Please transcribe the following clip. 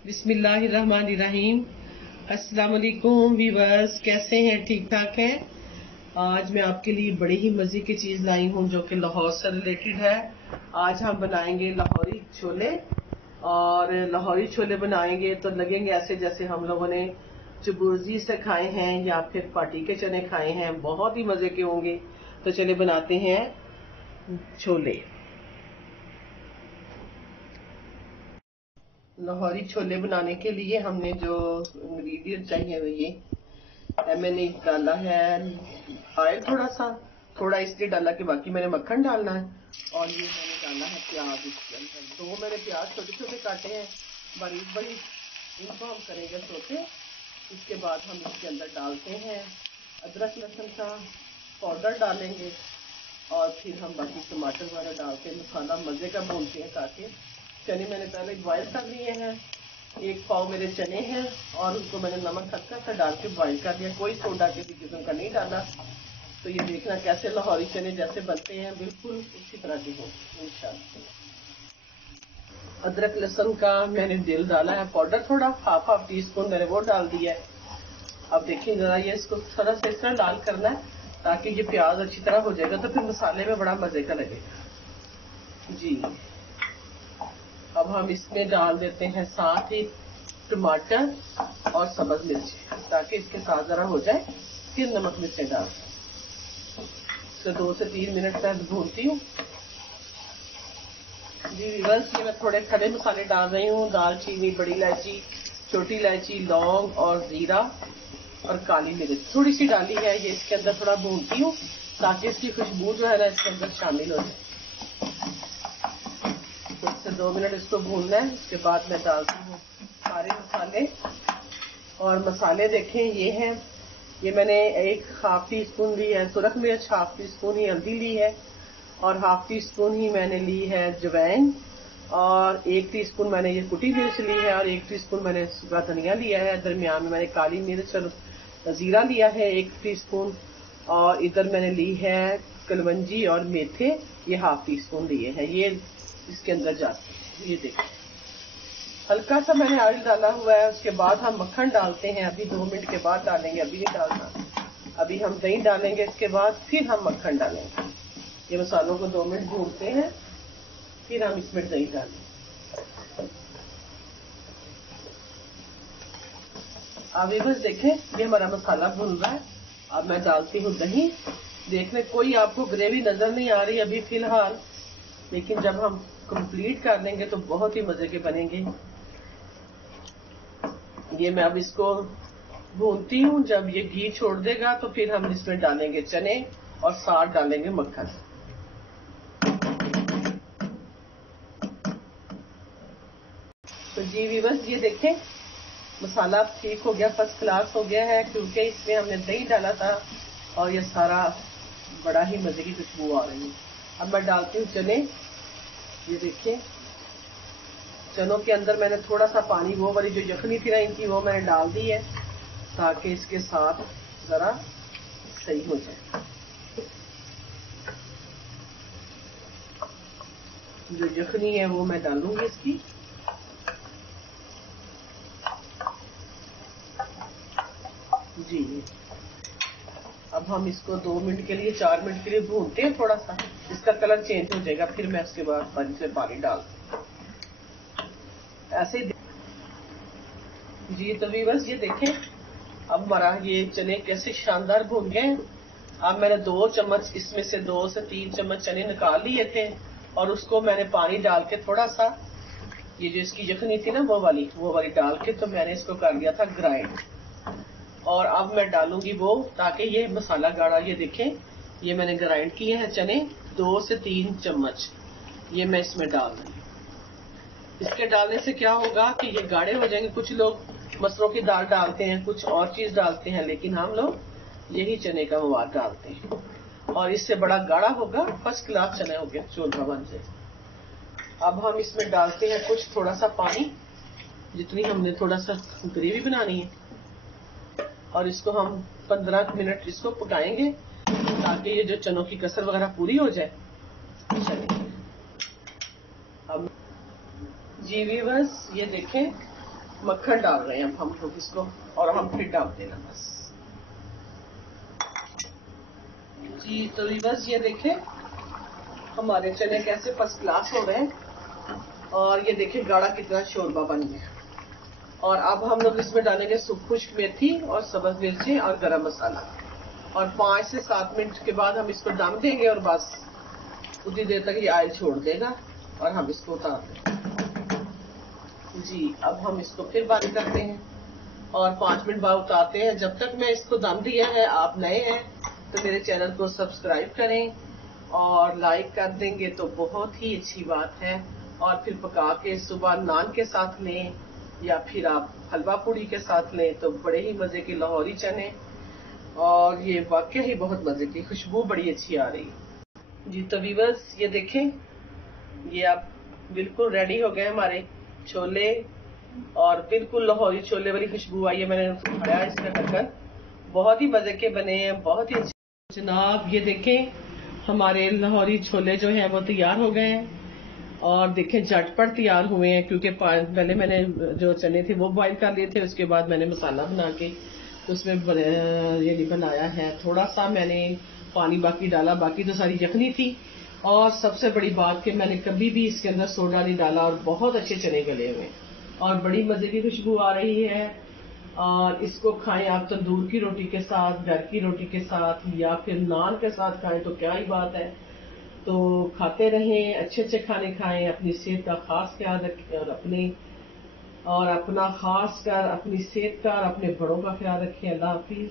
बिस्मिल्लाहिर्रहमानिर्रहीम। अस्सलाम वालेकुम वीवर्स, कैसे हैं? ठीक ठाक हैं? आज मैं आपके लिए बड़ी ही मजे की चीज लाई हूँ जो कि लाहौर से रिलेटेड है। आज हम बनाएंगे लाहौरी छोले, और लाहौरी छोले बनाएंगे तो लगेंगे ऐसे जैसे हम लोगों ने चुबुर्जी से खाए हैं या फिर पार्टी के चने खाए हैं। बहुत ही मजे के होंगे। तो चले बनाते हैं छोले। लाहौरी छोले बनाने के लिए हमने जो इंग्रेडिएंट चाहिए वो ये मैंने डाला है ऑयल, थोड़ा इसलिए डाला कि बाकी मैंने मक्खन डालना है। और ये मैंने डाला है प्याज इसके अंदर। तो वो मैंने प्याज छोटे छोटे काटे हैं, बारीक बारीक। इनको हम करेंगे सोते। इसके बाद हम इसके अंदर डालते हैं अदरक लहसुन का पाउडर डालेंगे, और फिर हम बाकी टमाटर वगैरह डाल के मसाला मजे का भूनते हैं। ताकि चने मैंने पहले बॉयल कर लिए हैं, 1 पाव मेरे चने हैं, और उनको मैंने नमक हल्का सा डाल के बॉयल कर दिया। कोई सोडा किसी किस्म का नहीं डाला। तो ये देखना कैसे लाहौरी चने जैसे बनते हैं बिल्कुल उसी तरह के हो इंशाल्लाह। अदरक लहसुन का मैंने दिल डाला है पाउडर, थोड़ा हाफ टी स्पून मैंने वो डाल दिया है। अब देखिए जरा, ये इसको थोड़ा सा इस तरह लाल करना है ताकि ये प्याज अच्छी तरह हो जाएगा, तो फिर मसाले में बड़ा मजे का लगेगा जी। अब हम इसमें डाल देते हैं साथ ही टमाटर और सब्ज मिर्च, ताकि इसके साथ जरा हो जाए। फिर नमक मिर्चें डाल इसको 2 से 3 मिनट तक भूनती हूँ जी। बस ये मैं थोड़े खड़े मसाले डाल रही हूँ। दालचीनी, बड़ी इलायची, छोटी इलायची, लौंग और जीरा और काली मिर्च थोड़ी सी डाली है। ये इसके अंदर थोड़ा भूनती हूँ ताकि इसकी खुशबू जो है ना इसके अंदर शामिल हो जाए। तो इससे 2 मिनट इसको भूनना है। इसके बाद मैं डालती हूँ सारे मसाले। और मसाले देखें ये हैं, ये मैंने 1 हाफ टी स्पून ली है सुरख मिर्च, हाफ टी स्पून ही हल्दी ली है, और हाफ टी स्पून ही मैंने ली है जवैन, और 1 टीस्पून मैंने ये कुटी मिर्च ली है, और 1 टीस्पून मैंने सूखा धनिया लिया है। दरमियान में मैंने काली मिर्च और जीरा लिया है 1 टीस्पून, और इधर मैंने ली है कलवंजी और मेथे, ये हाफ टी स्पून लिए हैं। ये इसके अंदर जाते हैं। ये देखिए हल्का सा मैंने ऑयल डाला हुआ है। उसके बाद हम मक्खन डालते हैं, अभी 2 मिनट के बाद डालेंगे, अभी नहीं डालना। अभी हम दही डालेंगे, इसके बाद फिर हम मक्खन डालेंगे। ये मसालों को 2 मिनट भूनते हैं, फिर हम इसमें दही डालेंगे। अभी बस देखें ये हमारा मसाला भून रहा है। अब मैं डालती हूँ दही। देखने कोई आपको ग्रेवी नजर नहीं आ रही अभी फिलहाल, लेकिन जब हम कंप्लीट कर लेंगे तो बहुत ही मजे के बनेंगे। ये मैं अब इसको भूनती हूँ। जब ये घी छोड़ देगा तो फिर हम इसमें डालेंगे चने और साथ डालेंगे मक्खन। तो जी व्यूअर्स ये देखें मसाला ठीक हो गया, फर्स्ट क्लास हो गया है, क्योंकि इसमें हमने दही डाला था और ये सारा बड़ा ही मजे की खुशबू आ रही है। अब मैं डालती हूँ चने। ये देखिए चनों के अंदर मैंने थोड़ा सा पानी, वो वाली जो यखनी थी ना इनकी, वो मैंने डाल दी है ताकि इसके साथ जरा सही हो जाए। जो यखनी है वो मैं डालूंगी इसकी। जी अब हम इसको 2 मिनट के लिए 4 मिनट के लिए भूनते हैं। थोड़ा सा इसका कलर चेंज हो जाएगा, फिर मैं उसके बाद से पानी डाल ऐसे ही जी। तो व्यूअर्स ये देखें अब हमारा ये चने कैसे शानदार भून गए। अब मैंने 2 चम्मच इसमें से 2 से 3 चम्मच चने निकाल लिए थे, और उसको मैंने पानी डाल के थोड़ा सा, ये जो इसकी यखनी थी ना वो वाली डाल के, तो मैंने इसको कर दिया था ग्राइंड। और अब मैं डालूंगी वो, ताकि ये मसाला गाढ़ा, ये देखें ये मैंने ग्राइंड किए हैं चने 2 से 3 चम्मच, ये मैं इसमें डाल दूंगी। इसके डालने से क्या होगा कि ये गाढ़े हो जाएंगे। कुछ लोग मसरों की दाल डालते हैं, कुछ और चीज डालते हैं, लेकिन हम लोग यही चने का मवाद डालते हैं, और इससे बड़ा गाढ़ा होगा। फर्स्ट क्लास चने हो गया चोलवा बन से। अब हम इसमें डालते हैं कुछ थोड़ा सा पानी, जितनी हमने थोड़ा सा ग्रेवी बनानी है, और इसको हम 15 मिनट इसको पकाएंगे ताकि ये जो चनों की कसर वगैरह पूरी हो जाए। चलिए अब जी व्यूअर्स ये देखें मक्खन डाल रहे हैं हम लोग इसको, और हम फिर डाल देना बस जी। तो बस ये देखें हमारे चने कैसे फर्स्ट क्लास हो रहे हैं, और ये देखें गाढ़ा कितना शोरबा बन गया। और अब हम लोग इसमें डालेंगे खुश्क मेथी और सब्ज मिर्ची और गरम मसाला, और 5 से 7 मिनट के बाद हम इसको दम देंगे, और बस उतनी देर तक ये ऑयल छोड़ देगा और हम इसको उतार देंगे जी। अब हम इसको फिर बंद करते हैं और 5 मिनट बाद उतारते हैं। जब तक मैं इसको दम दिया है, आप नए हैं तो मेरे चैनल को सब्सक्राइब करें और लाइक कर देंगे तो बहुत ही अच्छी बात है। और फिर पका के सुबह नान के साथ लें या फिर आप हलवा पूड़ी के साथ लें तो बड़े ही मजे के लाहौरी चने, और ये वाकई ही बहुत मजे की खुशबू बड़ी अच्छी आ रही है जी। तो व्यूअर्स ये देखें, ये अब बिल्कुल रेडी हो गए हमारे छोले, और बिल्कुल लाहौरी छोले वाली खुशबू आई है। मैंने उठाया इसका ढक्कन, बहुत ही मजे के बने हैं, बहुत ही अच्छे। जनाब ये देखें हमारे लाहौरी छोले जो हैं वो तैयार हो गए हैं, और देखें झटपट तैयार हुए हैं, क्योंकि पहले मैंने जो चने थे वो बॉईल कर लिए थे, उसके बाद मैंने मसाला बना के उसमें ये बनाया है। थोड़ा सा मैंने पानी बाकी डाला, बाकी तो सारी यखनी थी। और सबसे बड़ी बात कि मैंने कभी भी इसके अंदर सोडा नहीं डाला, और बहुत अच्छे चने गले हुए और बड़ी मजे की खुशबू आ रही है। और इसको खाएं आप तंदूर की रोटी के साथ, घर की रोटी के साथ, या फिर नान के साथ खाएं तो क्या ही बात है। तो खाते रहें, अच्छे अच्छे खाने खाएं, अपनी सेहत का खास ख्याल रखें, और अपना खास कर अपनी सेहत का और अपने बड़ों का ख्याल रखें। अल्लाह हाफिज।